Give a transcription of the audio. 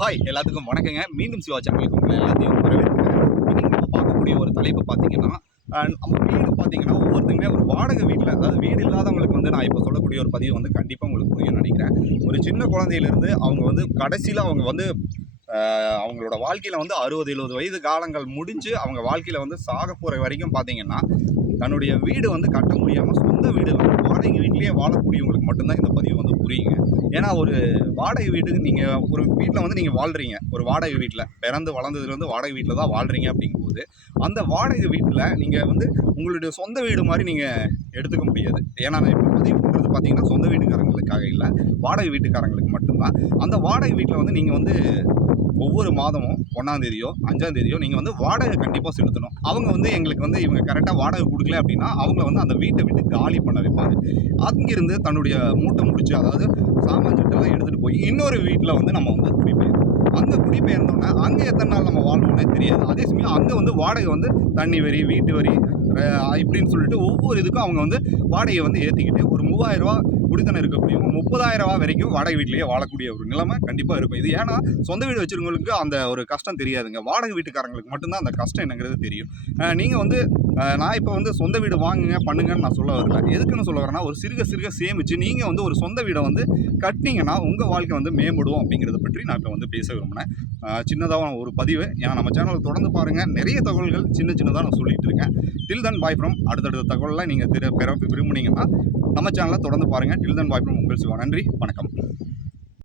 Hi எல்லாத்துக்கும் வணக்கங்க. மீண்டும் சிவா சேனலுக்கு உங்களை எல்லாத்தையும் வரவேற்கிறேன். இன்னைக்கு நம்ம பார்க்கக்கூடிய ஒரு தலைப்பு பார்த்தீங்கன்னா, நம்ம வீடு பார்த்தீங்கன்னா ஒவ்வொருத்தருமே ஒரு வாடகை வீட்டில், அதாவது வீடு இல்லாதவங்களுக்கு வந்து நான் இப்போ சொல்லக்கூடிய ஒரு பதிவு வந்து கண்டிப்பாக உங்களுக்கு புரியும்னு நினைக்கிறேன். ஒரு சின்ன குழந்தையிலேருந்து அவங்க வந்து கடைசியில் அவங்க வந்து அவங்களோட வாழ்க்கையில் வந்து 60-70 வயது காலங்கள் முடிஞ்சு அவங்க வாழ்க்கையில் வந்து சாக போகிற வரைக்கும் பார்த்தீங்கன்னா, தன்னுடைய வீடு வந்து கட்ட முடியாமல் சொந்த வீடு வாடகை வீட்டிலேயே வாழக்கூடியவங்களுக்கு மட்டும்தான் இந்த பதிவு வந்து புரியுங்க. ஏன்னா ஒரு வாடகை வீட்டுக்கு நீங்கள் ஒரு வீட்டில் வந்து நீங்கள் வாழ்கிறீங்க, ஒரு வாடகை வீட்டில் பிறந்து வளர்ந்ததுலேருந்து வாடகை வீட்டில் தான் வாழ்கிறீங்க. அப்படிங்கும்போது அந்த வாடகை வீட்டில் நீங்கள் வந்து உங்களுடைய சொந்த வீடு மாதிரி நீங்கள் எடுத்துக்க முடியாது. ஏன்னா நான் இப்போ பதிவு பண்ணுறது பார்த்தீங்கன்னா சொந்த வீட்டுக்காரங்களுக்காக இல்லை, வாடகை வீட்டுக்காரங்களுக்கு மட்டும்தான். அந்த வாடகை வீட்டில் வந்து நீங்கள் வந்து ஒவ்வொரு மாதமும் 1ஆம் தேதியோ 5ஆம் தேதியோ நீங்கள் வந்து வாடகை கண்டிப்பாக செலுத்தணும். அவங்க வந்து எங்களுக்கு வந்து இவங்க கரெக்டாக வாடகை கொடுக்கல அப்படின்னா அவங்கள வந்து அந்த வீட்டை விட்டு காலி பண்ண வைப்பாங்க. அங்கிருந்து தன்னுடைய மூட்டை முடிச்சு, அதாவது சாமான் சட்டெல்லாம் எடுத்துகிட்டு போய் இன்னொரு வீட்டில் வந்து நம்ம வந்து குடிபெயர்ந்தோம். அந்த குடிபெயர்ந்தோன்னா அங்கே எத்தனை நாள் நம்ம வாழ்வோன்னே தெரியாது. அதே சமயம் அங்கே வந்து வாடகை வந்து தண்ணி வரி, வீட்டு வரி இப்படின்னு சொல்லிட்டு ஒவ்வொரு இதுக்கும் அவங்க வந்து வாடகையை வந்து ஏற்றிக்கிட்டு ஒரு 3000 குடித்தனம் இருக்கக்கூடியவங்க 30,000 வரைக்கும் வாடகை வீட்டிலேயே வாழக்கூடிய ஒரு நிலைமை கண்டிப்பாக இருக்கும். இது ஏன்னா சொந்த வீடு வச்சுருக்கவங்களுக்கு அந்த ஒரு கஷ்டம் தெரியாதுங்க. வாடகை வீட்டுக்காரங்களுக்கு மட்டும்தான் அந்த கஷ்டம் என்னங்கிறது தெரியும். நீங்கள் வந்து நான் இப்போ வந்து சொந்த வீடு வாங்குங்க பண்ணுங்கன்னு நான் சொல்ல வரல. எதுக்குன்னு சொல்ல வரேன்னா, ஒரு சிறுக சிறுக சேமித்து நீங்கள் வந்து ஒரு சொந்த வீடை வந்து கட்டினீங்கன்னா உங்கள் வாழ்க்கை வந்து மேம்படும் அப்படிங்கிறத பற்றி நான் இப்போ வந்து பேச விரும்பினேன். சின்னதாக ஒரு பதிவு. ஏன்னா நம்ம சேனலை தொடர்ந்து பாருங்கள், நிறைய தகவல்கள் சின்ன சின்னதாக நான் சொல்லிகிட்டு இருக்கேன். டில் தென் பாய் ஃப்ரம். அடுத்தடுத்த தகவலாம் நீங்கள் பெற விரும்புனீங்கன்னா நம்ம சேனலை தொடர்ந்து பாருங்கள். டில் தென் பாய் ஃப்ரம் உங்கள் சிவா. நன்றி, வணக்கம்.